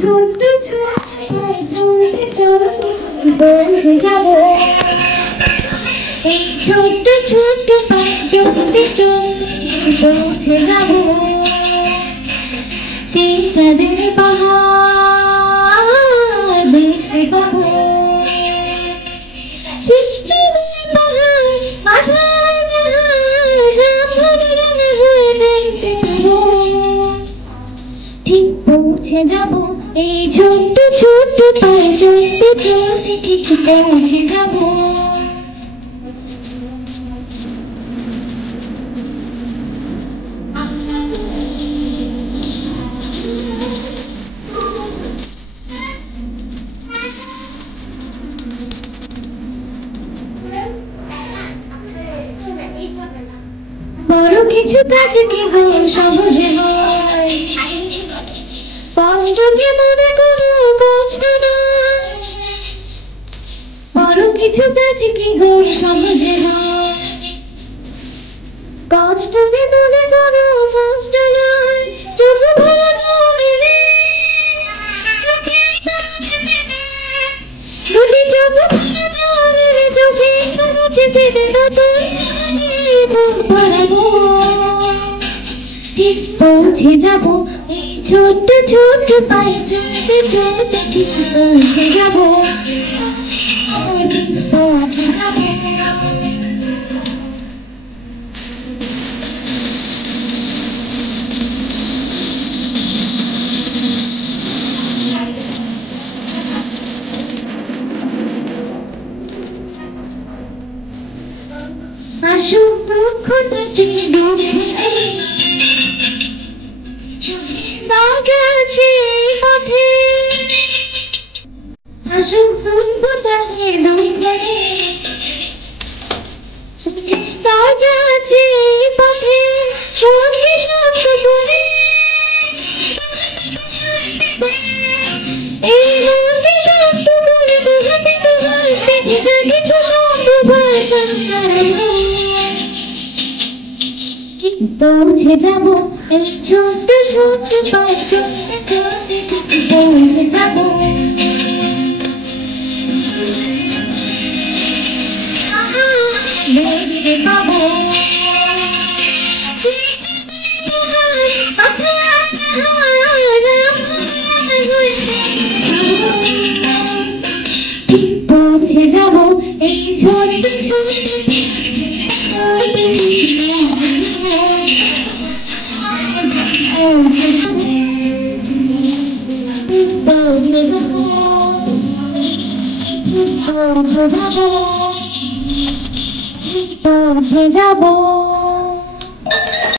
ছোট্ট ছোট্ট পায়ে চলতে চলতে পৌঁছে যাব। এই ছোট্ট ছোট্ট পায়ে চলতে চলতে পৌঁছে যাব সেই চাঁদের পাহাড় দেখতে পাবো। সৃষ্টির পাহাড় মাথায় দেখতে পাবো। ঠিক পৌঁছে যাব এই ছোট্ট ছোট্ট পায়ে চলতে চলতে ঠিক পৌঁছে যাব। বড় কিছু কাজ কি গো সহজে হয়, কষ্টকে মনে করো কষ্ট নয়। বড় কিছু কাজ কি গো সহজে হয়, কষ্টকে মনে করো কষ্ট নয়। চোখ ভরা জল এলে চোখে দুটি চোখ ভরা জল এলে চোখে চেপে ঠিক পৌঁছে যাব এই ছোট্ট ছোট্ট পায়ে চলতে চলতে ঠিক পৌঁছে যাব। ঠিক পৌঁছে যাব। আসুক দুঃখ থেকে দূর থেকে আছে পথে, আসুক দুঃখ থেকে দূর থেকে আছে পথে। সঙ্গে শব্দ করে এই মনকে শব্দ করে বোঝাতে বোঝাতে যা কিছু শব্দ ভাষা পৌঁছে যাব এই ছোট্ট ছোট্ট পায়ে চলতে চলতে ঠিক পৌঁছে যাব। দেখতে পাবো ঠিক পৌঁছে যাব এই ছোট্ট ছোট্ট পৌঁছে যাব। পৌঁছে যাব। পৌঁছে যাব। পৌঁছে যাব।